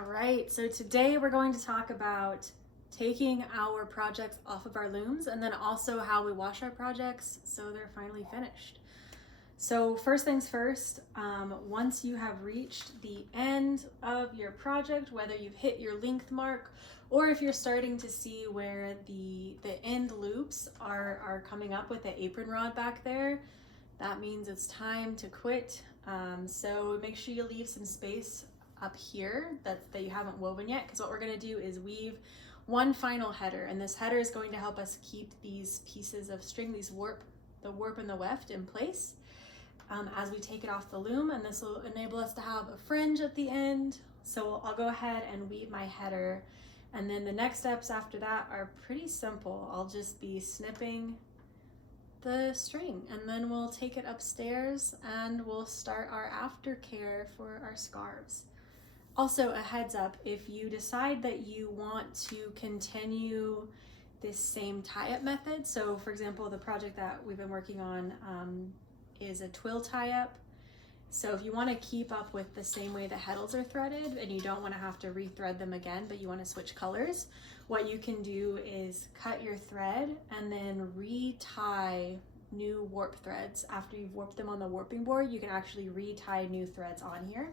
All right, so today we're going to talk about taking our projects off of our looms and then also how we wash our projects so they're finally finished. So first things first, once you have reached the end of your project, whether you've hit your length mark or if you're starting to see where the end loops are coming up with the apron rod back there, that means it's time to quit. So make sure you leave some space up here that you haven't woven yet, because what we're going to do is weave one final header, and this header is going to help us keep these pieces of string, the warp and the weft in place as we take it off the loom, and this will enable us to have a fringe at the end. So I'll go ahead and weave my header, and then the next steps after that are pretty simple. I'll just be snipping the string, and then we'll take it upstairs and we'll start our aftercare for our scarves. Also, a heads up, if you decide that you want to continue this same tie-up method, so for example, the project that we've been working on is a twill tie-up. So if you want to keep up with the same way the heddles are threaded and you don't want to have to rethread them again, but you want to switch colors, what you can do is cut your thread and then retie new warp threads. After you've warped them on the warping board, you can actually retie new threads on here.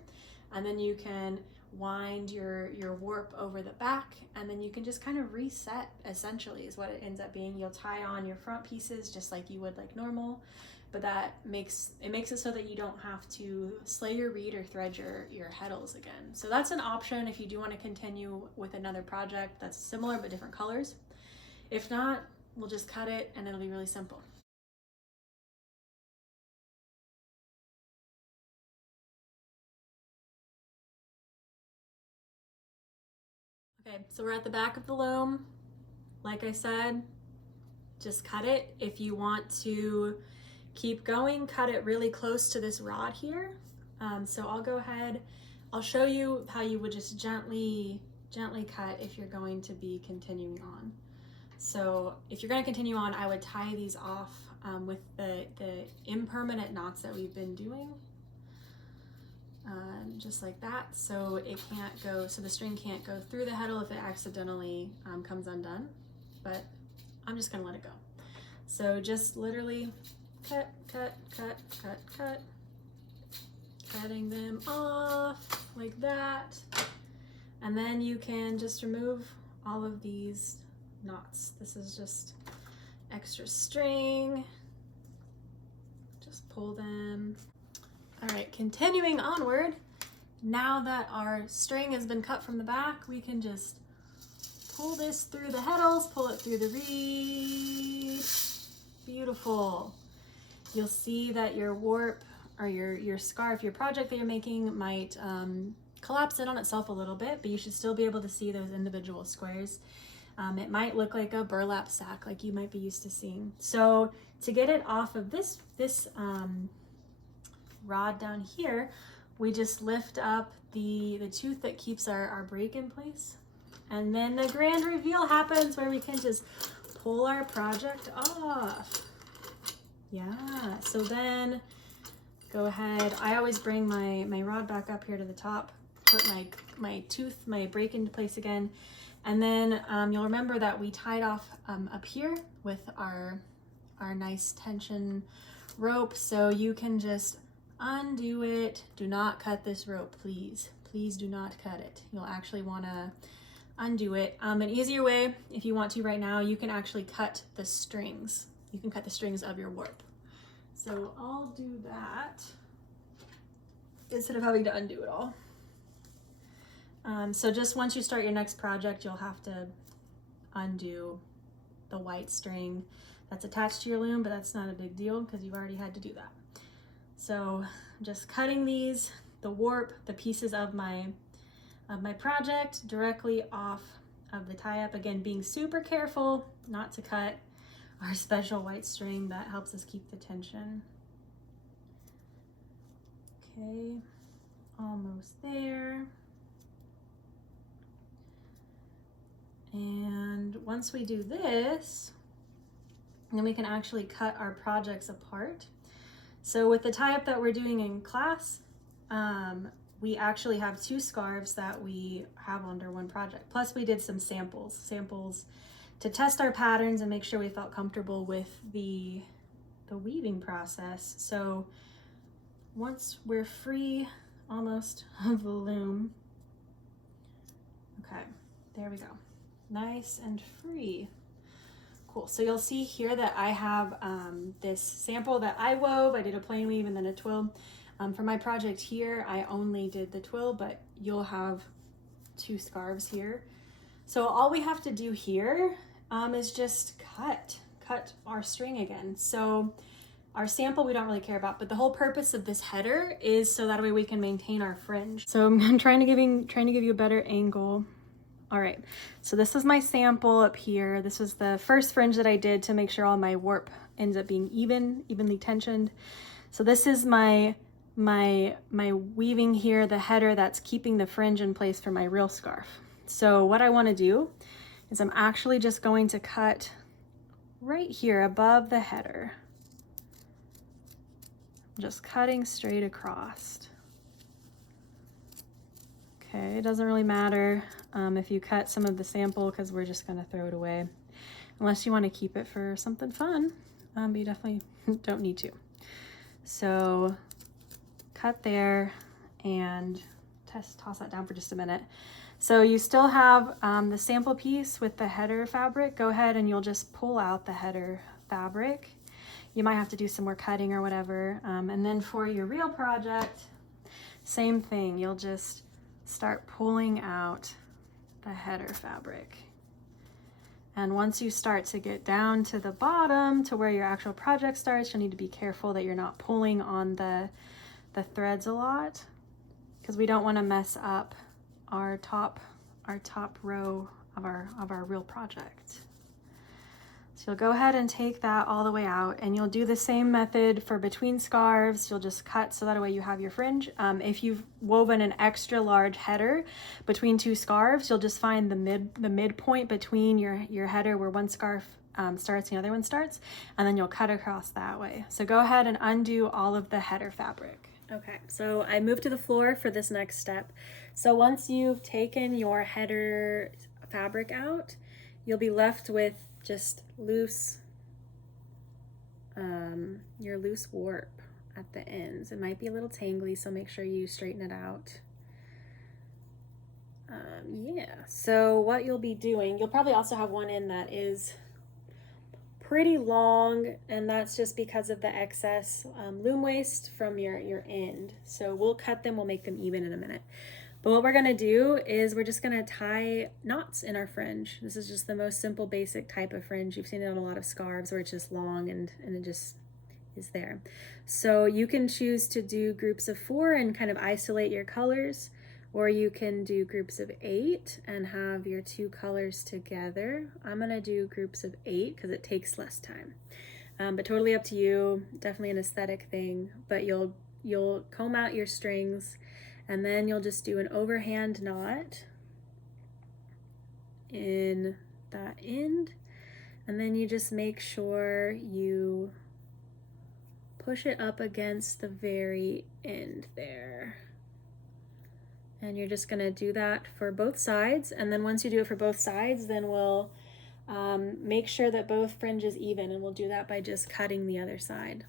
And then you can wind your warp over the back, and then you can just kind of reset, essentially, is what it ends up being. You'll tie on your front pieces just like you would like normal, but that makes it so that you don't have to slay your reed or thread your heddles again. So that's an option if you do want to continue with another project that's similar but different colors. If not, we'll just cut it and it'll be really simple. Okay, so we're at the back of the loom. Like I said, just cut it. If you want to keep going, cut it really close to this rod here. So I'll go ahead, I'll show you how you would just gently cut if you're going to be continuing on. So if you're going to continue on, I would tie these off with the impermanent knots that we've been doing. Just like that, so it can't go, so the string can't go through the heddle if it accidentally comes undone, but I'm just gonna let it go. So just literally cut, cutting them off like that, and then you can just remove all of these knots. This is just extra string, just pull them. All right, continuing onward, now that our string has been cut from the back, we can just pull this through the heddles, pull it through the reed. Beautiful. You'll see that your warp or your scarf, your project that you're making might collapse in on itself a little bit, but you should still be able to see those individual squares. It might look like a burlap sack like you might be used to seeing. So to get it off of this rod down here, we just lift up the tooth that keeps our break in place, and then the grand reveal happens where we can just pull our project off. Yeah, so then go ahead, I always bring my rod back up here to the top, put my tooth, my break into place again, and then you'll remember that we tied off up here with our nice tension rope, so you can just undo it. Do not cut this rope, please. Please do not cut it. You'll actually want to undo it. An easier way, if you want to right now, you can actually cut the strings. You can cut the strings of your warp. So I'll do that instead of having to undo it all. So just once you start your next project, you'll have to undo the white string that's attached to your loom, but that's not a big deal because you've already had to do that. So I'm just cutting these, the warp, the pieces of my project directly off of the tie-up. Again, being super careful not to cut our special white string that helps us keep the tension. Okay, almost there. And once we do this, then we can actually cut our projects apart. So with the tie-up that we're doing in class, we actually have 2 scarves that we have under one project. Plus we did some samples to test our patterns and make sure we felt comfortable with the weaving process. So once we're free almost of the loom, okay, there we go, nice and free. Cool. So you'll see here that I have this sample that I wove. I did a plain weave and then a twill. For my project here, I only did the twill, but you'll have 2 scarves here. So all we have to do here is just cut our string again. So our sample we don't really care about, but the whole purpose of this header is so that way we can maintain our fringe. So I'm trying to give you a better angle. All right, so this is my sample up here. This was the first fringe that I did to make sure all my warp ends up being evenly tensioned. So this is my weaving here, the header that's keeping the fringe in place for my real scarf. So what I want to do is I'm actually just going to cut right here above the header. I'm just cutting straight across. Okay, it doesn't really matter if you cut some of the sample because we're just going to throw it away. Unless you want to keep it for something fun, but you definitely don't need to. So cut there and toss that down for just a minute. So you still have the sample piece with the header fabric. Go ahead and you'll just pull out the header fabric. You might have to do some more cutting or whatever. And then for your real project, same thing. You'll just start pulling out the header fabric. And once you start to get down to the bottom to where your actual project starts, you'll need to be careful that you're not pulling on the threads a lot, because we don't want to mess up our top row of our real project. So you'll go ahead and take that all the way out, and you'll do the same method for between scarves. You'll just cut so that way you have your fringe. If you've woven an extra large header between 2 scarves, you'll just find the midpoint between your header where one scarf starts, the other one starts, and then you'll cut across that way. So go ahead and undo all of the header fabric. Okay, so I moved to the floor for this next step. So once you've taken your header fabric out, you'll be left with just your loose warp at the ends. It might be a little tangly, so make sure you straighten it out. Yeah, so what you'll be doing, you'll probably also have one end that is pretty long, and that's just because of the excess loom waste from your end. So we'll cut them, we'll make them even in a minute. But what we're gonna do is we're just gonna tie knots in our fringe. This is just the most simple, basic type of fringe. You've seen it on a lot of scarves where it's just long and it just is there. So you can choose to do groups of 4 and kind of isolate your colors, or you can do groups of 8 and have your 2 colors together. I'm gonna do groups of 8 because it takes less time. But totally up to you, definitely an aesthetic thing. But you'll comb out your strings, and then you'll just do an overhand knot in that end, and then you just make sure you push it up against the very end there. And you're just gonna do that for both sides, and then once you do it for both sides, then we'll make sure that both fringes even, and we'll do that by just cutting the other side.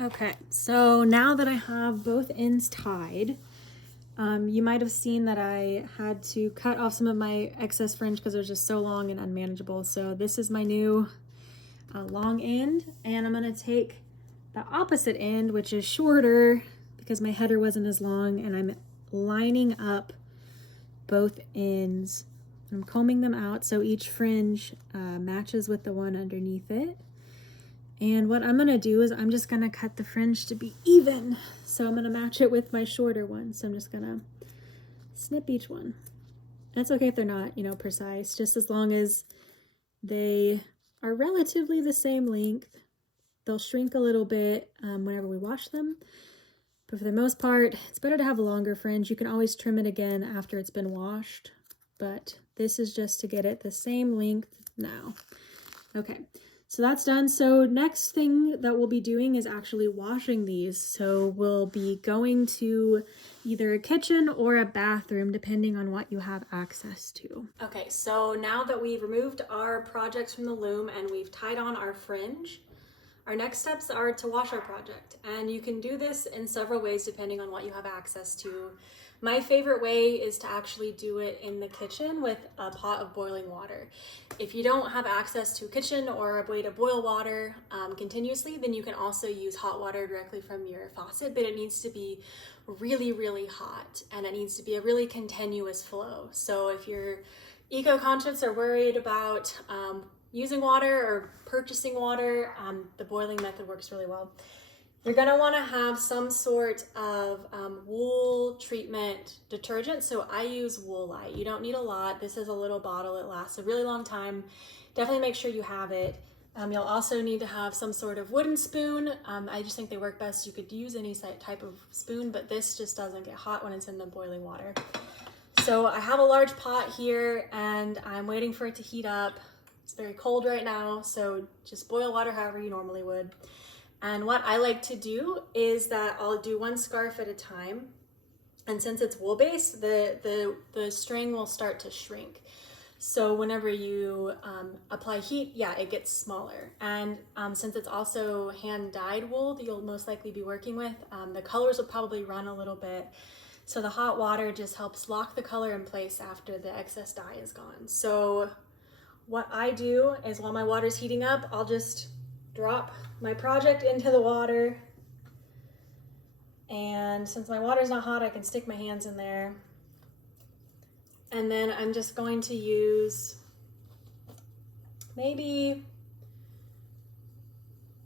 Okay, so now that I have both ends tied, you might have seen that I had to cut off some of my excess fringe because it was just so long and unmanageable. So this is my new long end, and I'm gonna take the opposite end, which is shorter because my header wasn't as long, and I'm lining up both ends. I'm combing them out so each fringe matches with the one underneath it. And what I'm gonna do is I'm just gonna cut the fringe to be even. So I'm gonna match it with my shorter one. So I'm just gonna snip each one. That's okay if they're not, precise, just as long as they are relatively the same length. they'll shrink a little bit whenever we wash them. But for the most part, it's better to have a longer fringe. You can always trim it again after it's been washed, but this is just to get it the same length now. Okay, so that's done. So next thing that we'll be doing is actually washing these. So we'll be going to either a kitchen or a bathroom, depending on what you have access to. Okay, so now that we've removed our projects from the loom and we've tied on our fringe, our next steps are to wash our project. And you can do this in several ways depending on what you have access to. My favorite way is to actually do it in the kitchen with a pot of boiling water. If you don't have access to a kitchen or a way to boil water continuously, then you can also use hot water directly from your faucet, but it needs to be really, really hot and it needs to be a really continuous flow. So if you're eco-conscious or worried about using water or purchasing water, the boiling method works really well. You're gonna wanna have some sort of wool treatment detergent. So I use Woolite. You don't need a lot. This is a little bottle. It lasts a really long time. Definitely make sure you have it. You'll also need to have some sort of wooden spoon. I just think they work best. You could use any type of spoon, but this just doesn't get hot when it's in the boiling water. So I have a large pot here and I'm waiting for it to heat up. It's very cold right now, so just boil water however you normally would. And what I like to do is that I'll do one scarf at a time. And since it's wool based, the string will start to shrink. So whenever you apply heat, yeah, it gets smaller. And since it's also hand dyed wool that you'll most likely be working with, the colors will probably run a little bit. So the hot water just helps lock the color in place after the excess dye is gone. So what I do is while my water's heating up, I'll just drop my project into the water. And since my water's not hot, I can stick my hands in there. And then I'm just going to use maybe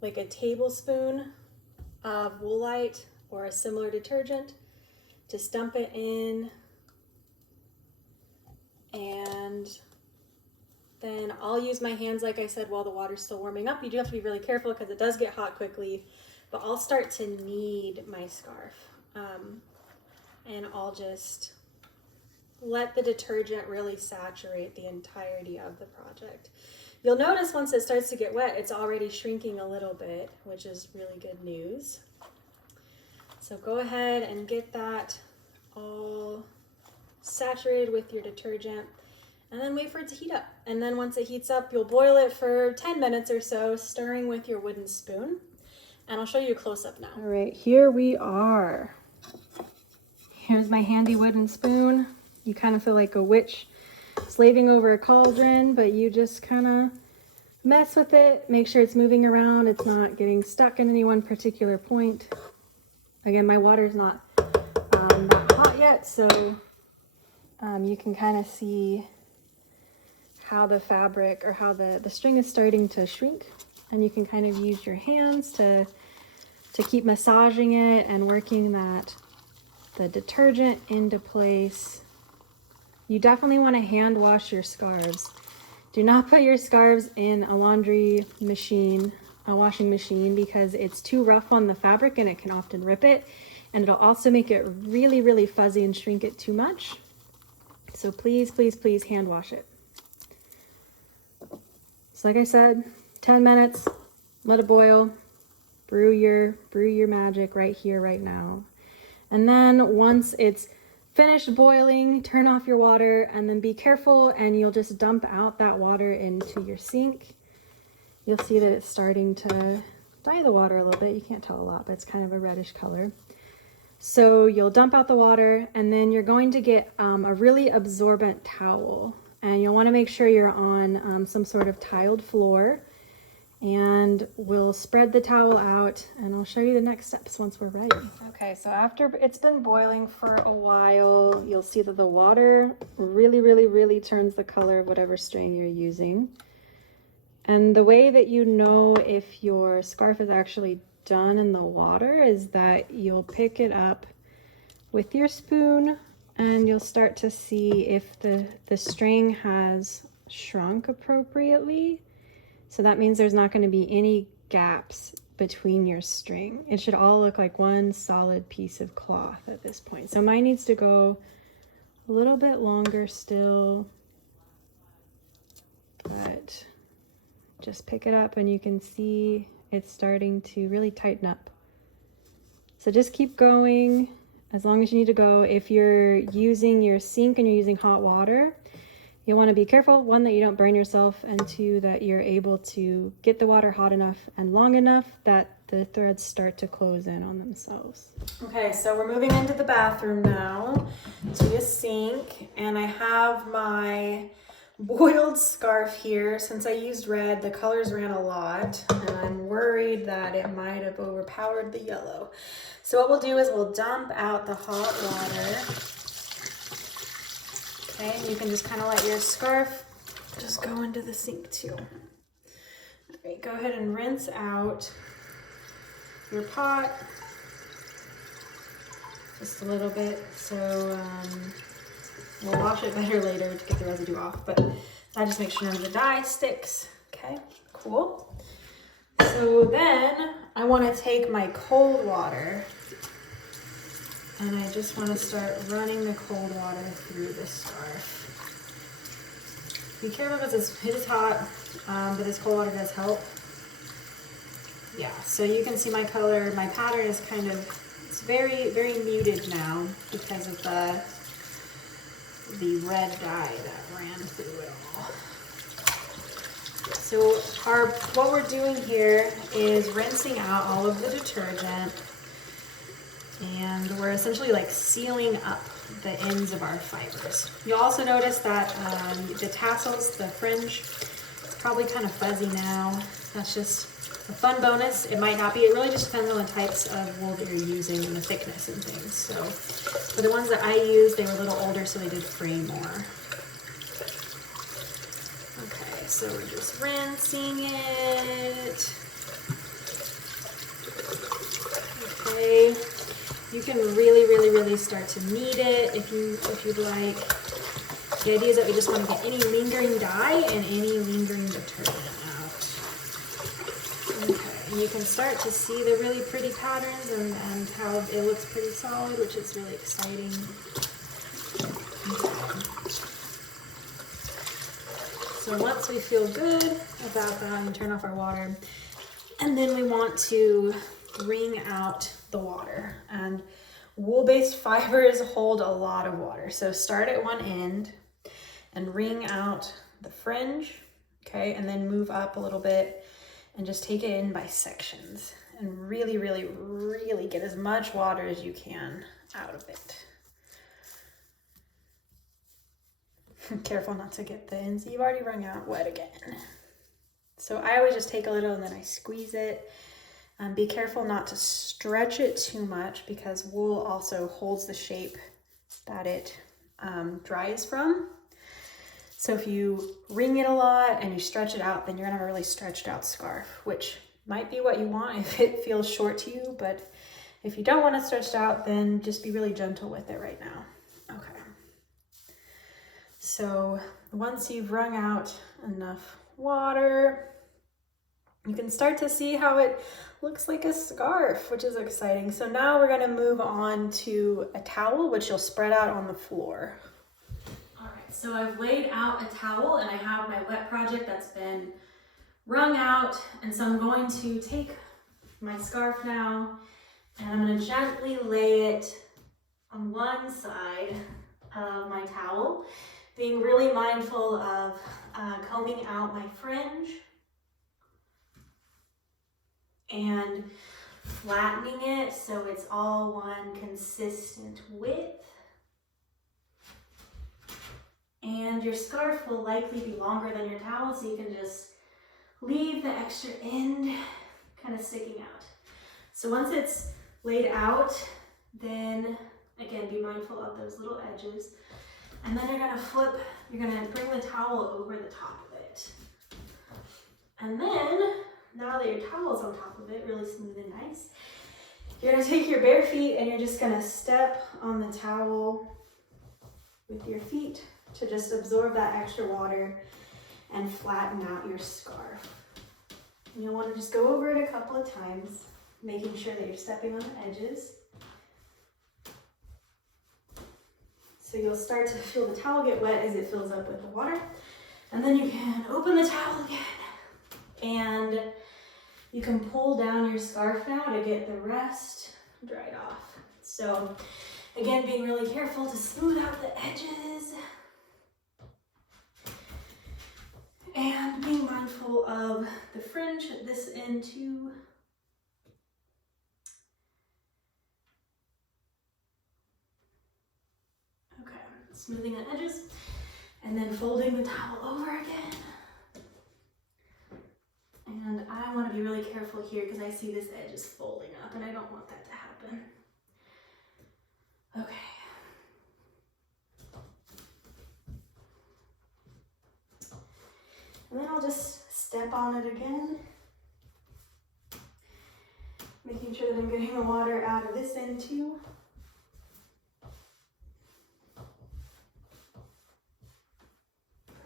like a tablespoon of Woolite or a similar detergent. Just dump it in, and then I'll use my hands, like I said, while the water's still warming up. You do have to be really careful because it does get hot quickly, but I'll start to knead my scarf. And I'll just let the detergent really saturate the entirety of the project. You'll notice once it starts to get wet, it's already shrinking a little bit, which is really good news. So go ahead and get that all saturated with your detergent and then wait for it to heat up. And then once it heats up, you'll boil it for 10 minutes or so, stirring with your wooden spoon. And I'll show you a close-up now. All right, here we are. Here's my handy wooden spoon. You kind of feel like a witch slaving over a cauldron, but you just kind of mess with it, make sure it's moving around, it's not getting stuck in any one particular point. Again, my water's not that hot yet, so you can kind of see how the fabric or how the string is starting to shrink, and you can kind of use your hands to keep massaging it and working the detergent into place. You definitely want to hand wash your scarves. Do not put your scarves in a laundry machine, a washing machine, because it's too rough on the fabric and it can often rip it, and it'll also make it really, really fuzzy and shrink it too much. So please, please, please hand wash it. So like I said, 10 minutes, let it boil, brew your magic right here, right now. And then once it's finished boiling, turn off your water and then be careful, and you'll just dump out that water into your sink. You'll see that it's starting to dye the water a little bit. You can't tell a lot, but it's kind of a reddish color. So you'll dump out the water, and then you're going to get a really absorbent towel, and you'll want to make sure you're on some sort of tiled floor, and we'll spread the towel out and I'll show you the next steps once we're ready. Okay, so after it's been boiling for a while, you'll see that the water really, really, really turns the color of whatever string you're using. And the way that you know if your scarf is actually done in the water is that you'll pick it up with your spoon and you'll start to see if the string has shrunk appropriately. So that means there's not going to be any gaps between your string. It should all look like one solid piece of cloth at this point. So mine needs to go a little bit longer still, but just pick it up and you can see it's starting to really tighten up. So just keep going as long as you need to go. If you're using your sink and you're using hot water, you want to be careful, one, that you don't burn yourself, and two, that you're able to get the water hot enough and long enough that the threads start to close in on themselves. Okay, so we're moving into the bathroom now to the sink, and I have my boiled scarf here. Since I used red, the colors ran a lot, and I'm worried that it might have overpowered the yellow. So what we'll do is we'll dump out the hot water. Okay, and you can just kind of let your scarf just go into the sink too. All right, go ahead and rinse out your pot just a little bit, so we'll wash it better later to get the residue off, but that just makes sure none of the dye sticks. Okay, cool. So then I want to take my cold water and I just want to start running the cold water through the scarf. Be careful because it is hot, but this cold water does help. Yeah, so you can see my color, my pattern is kind of, it's very, very muted now because of the red dye that ran through it all. So what we're doing here is rinsing out all of the detergent, and we're essentially like sealing up the ends of our fibers. You'll also notice that the tassels, the fringe, probably kind of fuzzy now. That's just a fun bonus. It might not be. It really just depends on the types of wool that you're using and the thickness and things. So for the ones that I used, they were a little older, so they did fray more. Okay, so we're just rinsing it. Okay, you can really start to knead it if you'd like. The idea is that we just want to get any lingering dye and any lingering detergent out. Okay, and you can start to see the really pretty patterns and how it looks pretty solid, which is really exciting. Okay. So once we feel good about that, we turn off our water, and then we want to wring out the water. And wool-based fibers hold a lot of water. So start at one end and wring out the fringe, okay, and then move up a little bit and just take it in by sections and really get as much water as you can out of it. Careful not to get the ends you've already wrung out wet again. So I always just take a little and then I squeeze it. Be careful not to stretch it too much because wool also holds the shape that it dries from. So if you wring it a lot and you stretch it out, then you're gonna have a really stretched out scarf, which might be what you want if it feels short to you, but if you don't want it stretched out, then just be really gentle with it right now. Okay. So once you've wrung out enough water, you can start to see how it looks like a scarf, which is exciting. So now we're gonna move on to a towel, which you'll spread out on the floor. All right, so I've laid out a towel and I have my wet project that's been wrung out. And so I'm going to take my scarf now and I'm gonna gently lay it on one side of my towel, being really mindful of combing out my fringe and flattening it so it's all one consistent width. And your scarf will likely be longer than your towel, so you can just leave the extra end kind of sticking out. So once it's laid out, then again, be mindful of those little edges. And then you're gonna bring the towel over the top of it. And then, now that your towel's on top of it, really smooth and nice, you're gonna take your bare feet and you're just gonna step on the towel with your feet to just absorb that extra water and flatten out your scarf. And you'll want to just go over it a couple of times, making sure that you're stepping on the edges. So you'll start to feel the towel get wet as it fills up with the water. And then you can open the towel again. And you can pull down your scarf now to get the rest dried off. So again, being really careful to smooth out the edges. And being mindful of the fringe at this end too. Okay, smoothing the edges and then folding the towel over again. And I want to be really careful here because I see this edge is folding up and I don't want that to happen. Okay. And then I'll just step on it again, making sure that I'm getting the water out of this end too.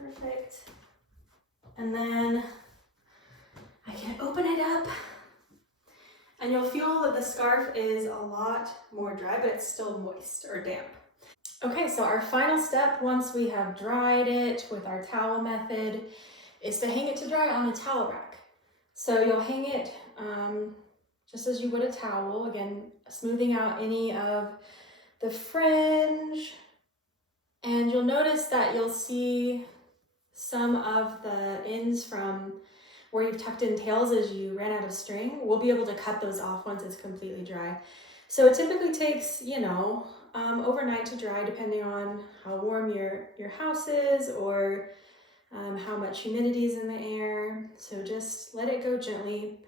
Perfect. And then I can open it up and you'll feel that the scarf is a lot more dry, but it's still moist or damp. Okay, so our final step once we have dried it with our towel method is to hang it to dry on a towel rack. So you'll hang it just as you would a towel, again, smoothing out any of the fringe. And you'll notice that you'll see some of the ends from where you've tucked in tails as you ran out of string. We'll be able to cut those off once it's completely dry. So it typically takes, overnight to dry depending on how warm your house is or how much humidity is in the air. So just let it go gently.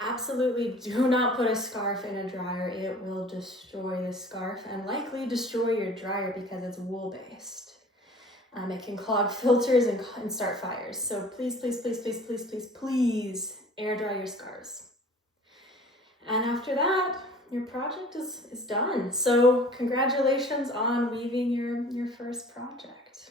Absolutely do not put a scarf in a dryer. It will destroy the scarf and likely destroy your dryer because it's wool based. It can clog filters and start fires. So please, please, please, please, please, please, please air dry your scarves. And after that, your project is done. So congratulations on weaving your first project.